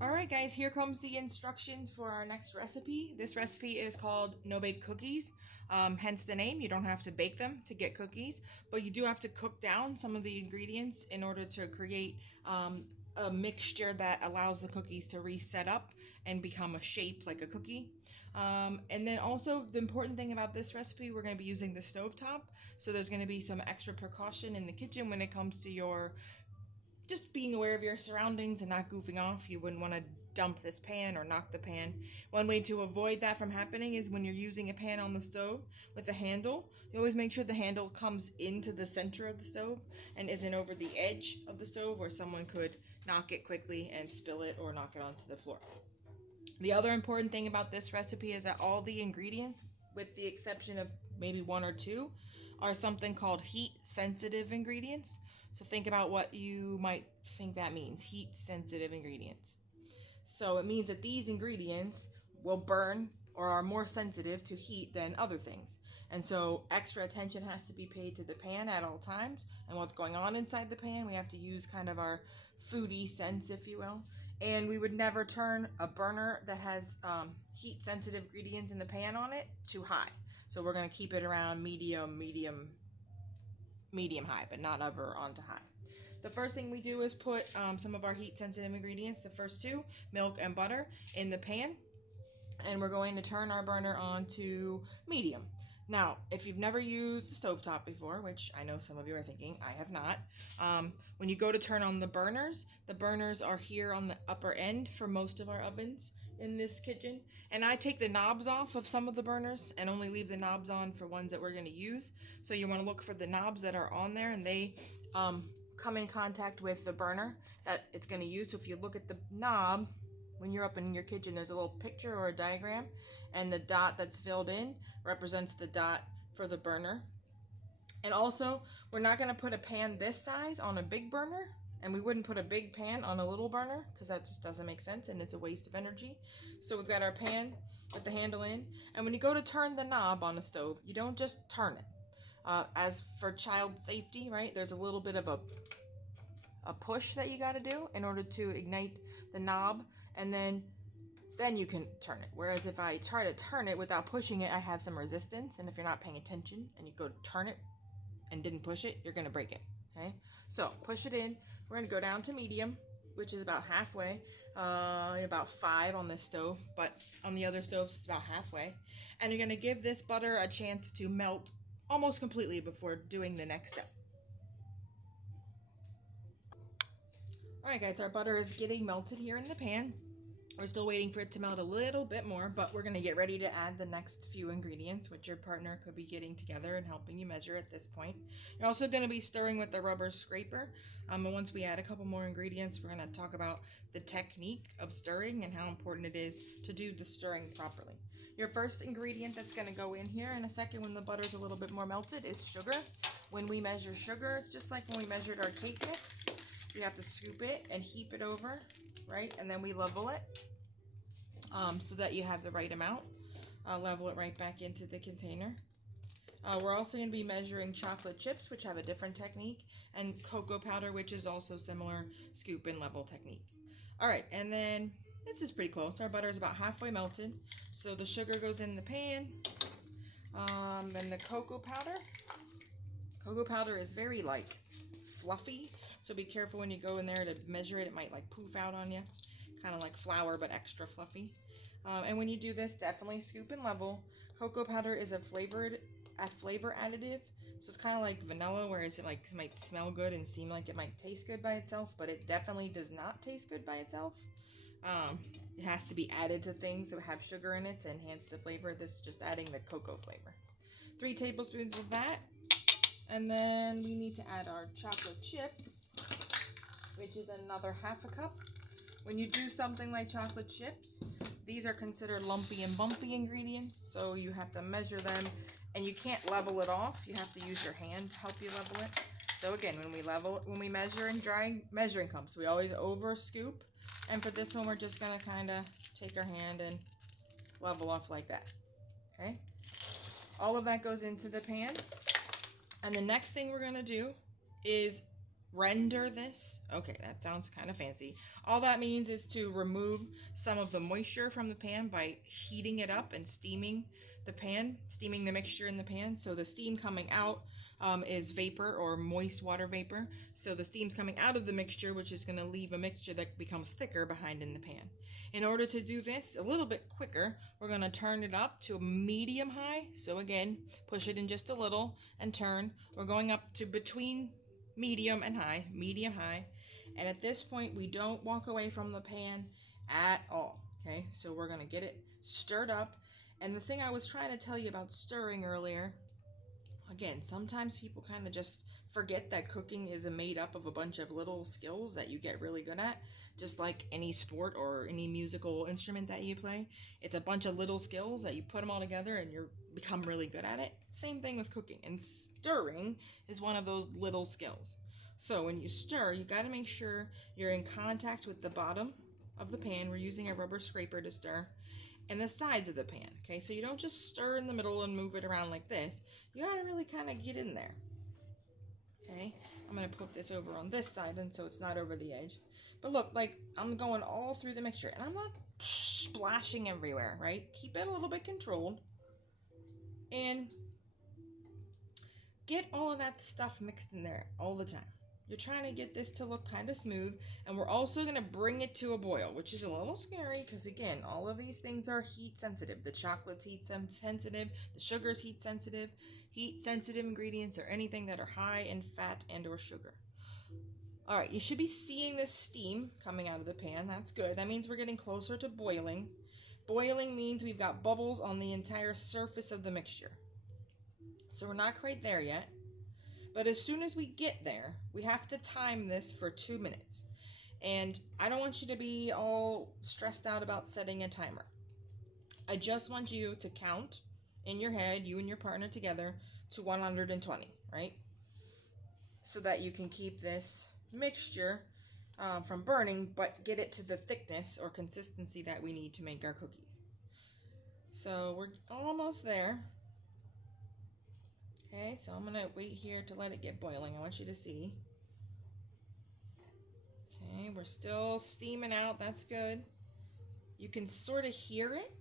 Alright guys, here comes the instructions for our next recipe. This recipe is called no-bake cookies, hence the name. You don't have to bake them to get cookies, but you do have to cook down some of the ingredients in order to create a mixture that allows the cookies to reset up and become a shape like a cookie. And then also the important thing about this recipe, we're going to be using the stovetop, so there's going to be some extra precaution in the kitchen when it comes to your just being aware of your surroundings and not goofing off. You wouldn't want to dump this pan or knock the pan. One way to avoid that from happening is when you're using a pan on the stove with a handle, you always make sure the handle comes into the center of the stove and isn't over the edge of the stove where someone could knock it quickly and spill it or knock it onto the floor. The other important thing about this recipe is that all the ingredients, with the exception of maybe one or two, are something called heat sensitive ingredients. So think about what you might think that means, heat sensitive ingredients. So it means that these ingredients will burn or are more sensitive to heat than other things. And so extra attention has to be paid to the pan at all times and what's going on inside the pan. We have to use kind of our foodie sense, if you will. And we would never turn a burner that has heat sensitive ingredients in the pan on it too high. So we're going to keep it around medium high, but not ever onto high. The first thing we do is put some of our heat sensitive ingredients, the first two, milk and butter, in the pan. And we're going to turn our burner on to medium. Now, if you've never used the stovetop before, which I know some of you are thinking, I have not, when you go to turn on the burners are here on the upper end for most of our ovens in this kitchen. And I take the knobs off of some of the burners and only leave the knobs on for ones that we're going to use. So you want to look for the knobs that are on there and they come in contact with the burner that it's going to use. So if you look at the knob, when you're up in your kitchen, there's a little picture or a diagram, and the dot that's filled in represents the dot for the burner. And also, we're not going to put a pan this size on a big burner, and we wouldn't put a big pan on a little burner because that just doesn't make sense and it's a waste of energy. So we've got our pan with the handle in, and when you go to turn the knob on a stove, you don't just turn it. As for child safety, right, there's a little bit of a push that you got to do in order to ignite the knob, and then you can turn it. Whereas if I try to turn it without pushing it, I have some resistance, and if you're not paying attention and you go to turn it and didn't push it, you're going to break it. Okay, so push it in. We're going to go down to medium, which is about halfway, about 5 on this stove, but on the other stoves it's about halfway. And you're going to give this butter a chance to melt almost completely before doing the next step. Alright guys, our butter is getting melted here in the pan. We're still waiting for it to melt a little bit more, but we're going to get ready to add the next few ingredients, which your partner could be getting together and helping you measure at this point. You're also going to be stirring with the rubber scraper. And once we add a couple more ingredients, we're going to talk about the technique of stirring and how important it is to do the stirring properly. Your first ingredient that's going to go in here in a second when the butter's a little bit more melted is sugar. When we measure sugar, it's just like when we measured our cake mix. You have to scoop it and heap it over, right? And then we level it so that you have the right amount. Level it right back into the container. We're also going to be measuring chocolate chips, which have a different technique, and cocoa powder, which is also similar scoop and level technique. All right, and then this is pretty close. Our butter is about halfway melted, so the sugar goes in the pan. Then the cocoa powder. Cocoa powder is very fluffy, so be careful when you go in there to measure it. It might poof out on you, kind of like flour but extra fluffy. And when you do this, definitely scoop and level. Cocoa powder is a flavor additive, so it's kind of like vanilla, whereas it might smell good and seem like it might taste good by itself, but it definitely does not taste good by itself. It has to be added to things that have sugar in it to enhance the flavor. This is just adding the cocoa flavor. 3 tablespoons of that. And then we need to add our chocolate chips, which is another half a cup. When you do something like chocolate chips, these are considered lumpy and bumpy ingredients, so you have to measure them, and you can't level it off. You have to use your hand to help you level it. So again, when we measure in dry measuring cups, we always over scoop, and for this one, we're just gonna kind of take our hand and level off like that. Okay, all of that goes into the pan. And the next thing we're going to do is Render this. Okay, that sounds kind of fancy. All that means is to remove some of the moisture from the pan by heating it up and steaming the pan, steaming the mixture in the pan. So the steam coming out is vapor or moist water vapor. So the steam's coming out of the mixture, which is going to leave a mixture that becomes thicker behind in the pan. In order to do this a little bit quicker, we're going to turn it up to a medium high. So again, push it in just a little and turn. We're going up to between medium and high, medium high. And at this point, we don't walk away from the pan at all. Okay, so we're going to get it stirred up. And the thing I was trying to tell you about stirring earlier, again, sometimes people kind of just forget that cooking is made up of a bunch of little skills that you get really good at. Just like any sport or any musical instrument that you play, it's a bunch of little skills that you put them all together and you become really good at it. Same thing with cooking, and stirring is one of those little skills. So when you stir, you got to make sure you're in contact with the bottom of the pan. We're using a rubber scraper to stir, and the sides of the pan. Okay, so you don't just stir in the middle and move it around like this. You got to really kind of get in there. Okay, I'm going to put this over on this side and so it's not over the edge. But look, like I'm going all through the mixture and I'm not splashing everywhere, right? Keep it a little bit controlled and get all of that stuff mixed in there all the time. You're trying to get this to look kind of smooth, and we're also going to bring it to a boil, which is a little scary because, again, all of these things are heat sensitive. The chocolate's heat sensitive, the sugar's heat sensitive. Heat sensitive ingredients are anything that are high in fat and or sugar. All right, you should be seeing this steam coming out of the pan. That's good. That means we're getting closer to boiling. Boiling means we've got bubbles on the entire surface of the mixture. So we're not quite there yet. But as soon as we get there, we have to time this for 2 minutes. And I don't want you to be all stressed out about setting a timer. I just want you to count in your head, you and your partner together, to 120, right? So that you can keep this mixture from burning, but get it to the thickness or consistency that we need to make our cookies. So we're almost there. Okay, so I'm going to wait here to let it get boiling. I want you to see. Okay, we're still steaming out. That's good. You can sort of hear it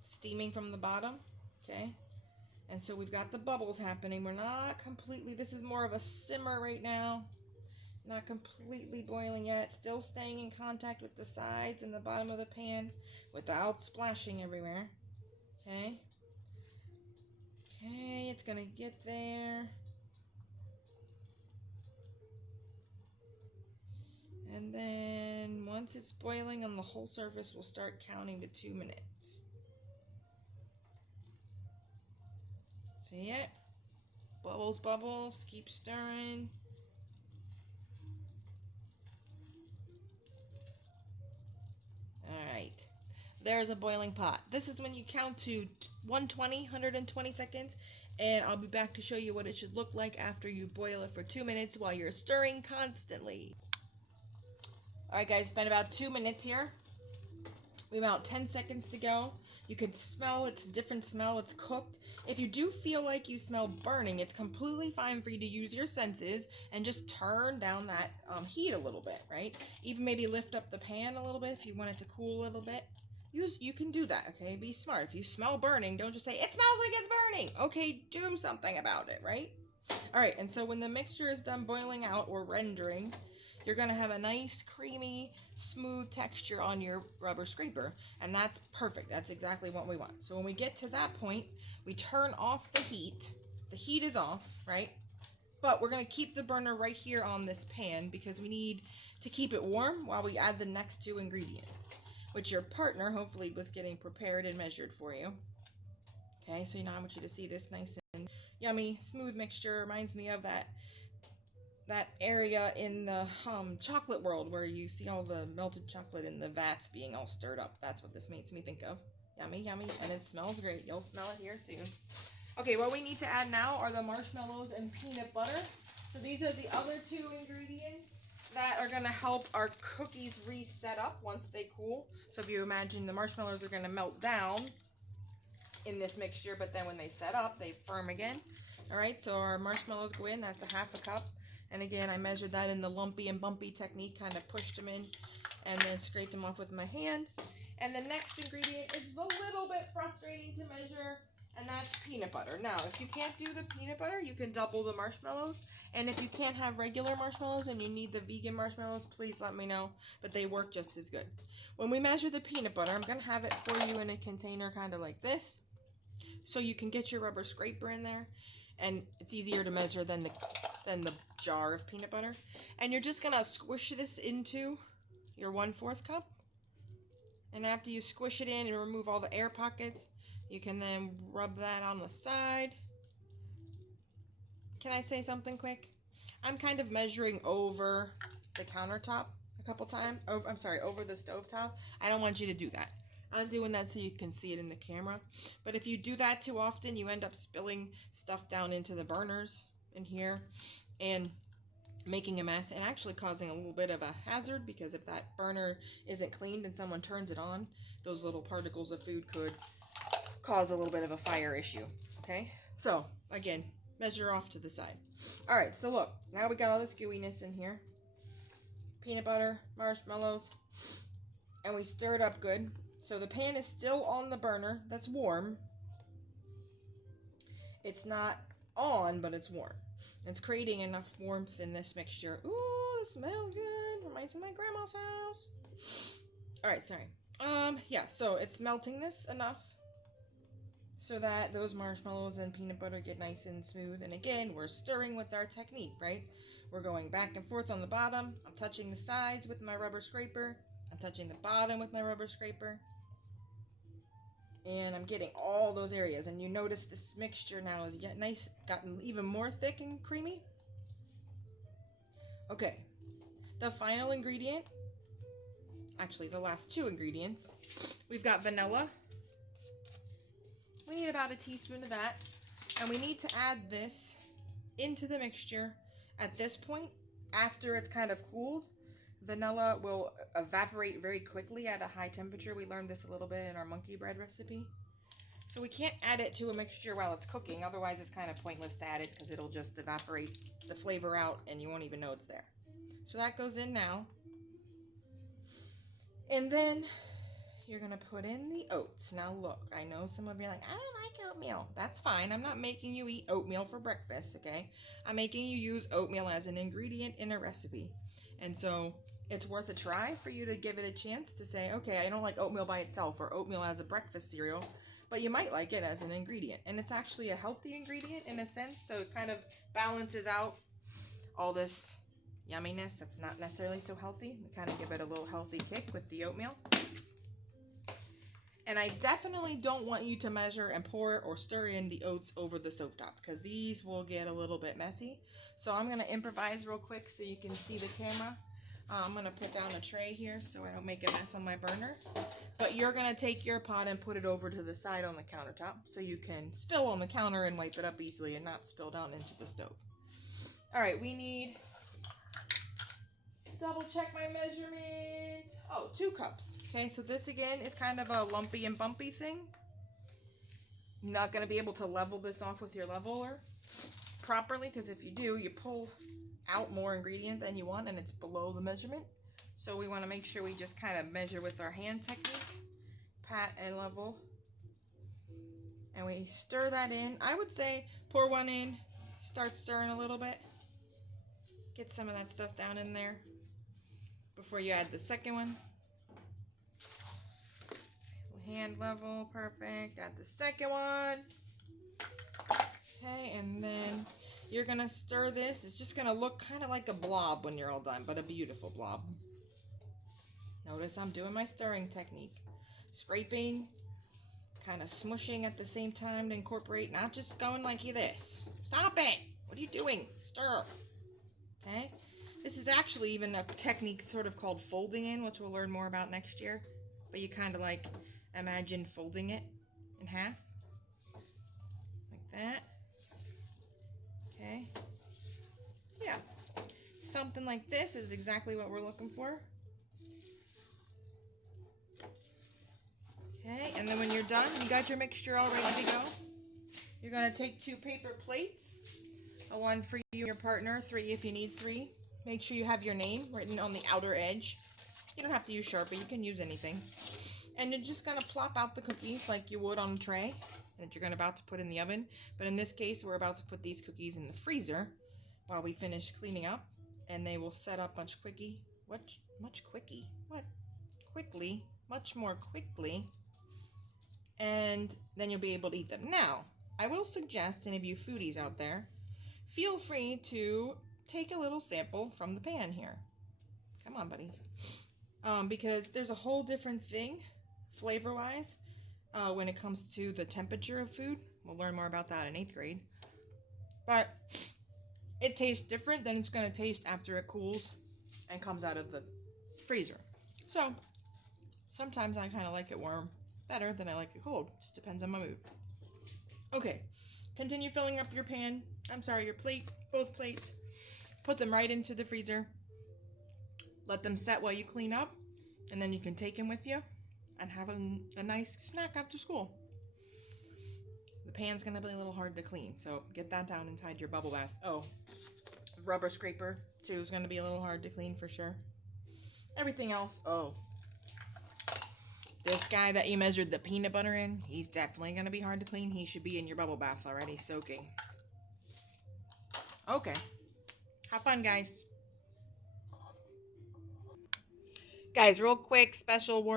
steaming from the bottom. Okay, and so we've got the bubbles happening. We're not completely, this is more of a simmer right now. Not completely boiling yet. Still staying in contact with the sides and the bottom of the pan without splashing everywhere. Okay. Okay, it's gonna get there. And then once it's boiling on the whole surface, we'll start counting to 2 minutes. See it? Bubbles, bubbles, keep stirring. All right. There's a boiling pot. This is when you count to 120 seconds, and I'll be back to show you what it should look like after you boil it for 2 minutes while you're stirring constantly. Alright guys, it's been about 2 minutes here. We have about 10 seconds to go. You can smell, it's a different smell, it's cooked. If you do feel like you smell burning, it's completely fine for you to use your senses and just turn down that heat a little bit, right? Even maybe lift up the pan a little bit if you want it to cool a little bit. You can do that, okay? Be smart. If you smell burning, don't just say, it smells like it's burning. Okay, do something about it, right? All right, and so when the mixture is done boiling out or rendering, you're going to have a nice, creamy, smooth texture on your rubber scraper, and that's perfect. That's exactly what we want. So when we get to that point, we turn off the heat. The heat is off, right? But we're going to keep the burner right here on this pan because we need to keep it warm while we add the next 2 ingredients, which your partner hopefully was getting prepared and measured for you. Okay, so now I want you to see this nice and yummy, smooth mixture. Reminds me of that area in the chocolate world where you see all the melted chocolate in the vats being all stirred up. That's what this makes me think of. Yummy, yummy, and it smells great. You'll smell it here soon. Okay, what we need to add now are the marshmallows and peanut butter. So these are the other 2 ingredients that are going to help our cookies reset up once they cool. So if you imagine the marshmallows are going to melt down in this mixture, but then when they set up, they firm again. All right, so our marshmallows go in. That's a 1/2 cup. And again, I measured that in the lumpy and bumpy technique, kind of pushed them in and then scraped them off with my hand. And the next ingredient is a little bit frustrating to measure, and that's peanut butter. Now, if you can't do the peanut butter, you can double the marshmallows. And if you can't have regular marshmallows and you need the vegan marshmallows, please let me know. But they work just as good. When we measure the peanut butter, I'm going to have it for you in a container kind of like this, so you can get your rubber scraper in there. And it's easier to measure than the jar of peanut butter. And you're just going to squish this into your 1/4 cup. And after you squish it in and remove all the air pockets, you can then rub that on the side. Can I say something quick? I'm kind of measuring over the countertop a couple times. Over the stovetop. I don't want you to do that. I'm doing that so you can see it in the camera. But if you do that too often, you end up spilling stuff down into the burners in here and making a mess and actually causing a little bit of a hazard, because if that burner isn't cleaned and someone turns it on, those little particles of food could cause a little bit of a fire issue. Okay, so again, measure off to the side. All right, so look, now we got all this gooiness in here, peanut butter, marshmallows, and we stir it up good. So the pan is still on the burner. That's warm. It's not on, but it's warm. It's creating enough warmth in this mixture. Ooh, it smells good. Reminds me of my grandma's house. All right, sorry. Yeah, so it's melting this enough so that those marshmallows and peanut butter get nice and smooth. And again, we're stirring with our technique, right? We're going back and forth on the bottom. I'm touching the sides with my rubber scraper. I'm touching the bottom with my rubber scraper. And I'm getting all those areas. And you notice this mixture now is gotten even more thick and creamy. Okay, the final ingredient, actually the last two ingredients, we've got vanilla. We need about a teaspoon of that. And we need to add this into the mixture at this point. After it's kind of cooled, vanilla will evaporate very quickly at a high temperature. We learned this a little bit in our monkey bread recipe. So we can't add it to a mixture while it's cooking. Otherwise, it's kind of pointless to add it because it'll just evaporate the flavor out and you won't even know it's there. So that goes in now. And then you're going to put in the oats. Now look, I know some of you are like, I don't like oatmeal. That's fine. I'm not making you eat oatmeal for breakfast, okay? I'm making you use oatmeal as an ingredient in a recipe. And so it's worth a try for you to give it a chance to say, okay, I don't like oatmeal by itself or oatmeal as a breakfast cereal, but you might like it as an ingredient. And it's actually a healthy ingredient in a sense, so it kind of balances out all this yumminess that's not necessarily so healthy. We kind of give it a little healthy kick with the oatmeal. And I definitely don't want you to measure and pour or stir in the oats over the stovetop because these will get a little bit messy. So I'm going to improvise real quick so you can see the camera. I'm going to put down a tray here so I don't make a mess on my burner. But you're going to take your pot and put it over to the side on the countertop so you can spill on the counter and wipe it up easily and not spill down into the stove. All right, we need, double check my measurement. Oh, 2 cups. Okay, so this again is kind of a lumpy and bumpy thing. You're not going to be able to level this off with your leveler properly because if you do, you pull out more ingredient than you want and it's below the measurement. So we want to make sure we just kind of measure with our hand technique, pat and level, and we stir that in. I would say pour one in, start stirring a little bit, get some of that stuff down in there before you add the second one. Hand level, perfect. Add the second one. Okay, and then you're gonna stir this. It's just gonna look kind of like a blob when you're all done, but a beautiful blob. Notice I'm doing my stirring technique. Scraping, kind of smushing at the same time to incorporate, not just going like this. Stop it! What are you doing? Stir. Okay? This is actually even a technique sort of called folding in, which we'll learn more about next year. But you kind of like imagine folding it in half. Like that. Okay. Yeah. Something like this is exactly what we're looking for. Okay, and then when you're done, you got your mixture all ready to go. You're going to take 2 paper plates. A 1 for you and your partner, 3 if you need 3. Make sure you have your name written on the outer edge. You don't have to use Sharpie, you can use anything. And you're just going to plop out the cookies like you would on a tray that you're about to put in the oven. But in this case, we're about to put these cookies in the freezer while we finish cleaning up. And they will set up much more quickly. And then you'll be able to eat them. Now, I will suggest any of you foodies out there, feel free to take a little sample from the pan here. Come on, buddy. Because there's a whole different thing, flavor-wise, when it comes to the temperature of food. We'll learn more about that in 8th grade. But it tastes different than it's going to taste after it cools and comes out of the freezer. So, sometimes I kind of like it warm better than I like it cold. Just depends on my mood. Okay, continue filling up your pan. Your plate, both plates. Put them right into the freezer. Let them set while you clean up, and then you can take them with you and have a nice snack after school. The pan's going to be a little hard to clean, so get that down inside your bubble bath. Oh, rubber scraper, too, is going to be a little hard to clean for sure. Everything else, this guy that you measured the peanut butter in, he's definitely going to be hard to clean. He should be in your bubble bath already, soaking. Okay. Have fun, guys. Guys, real quick, special warning.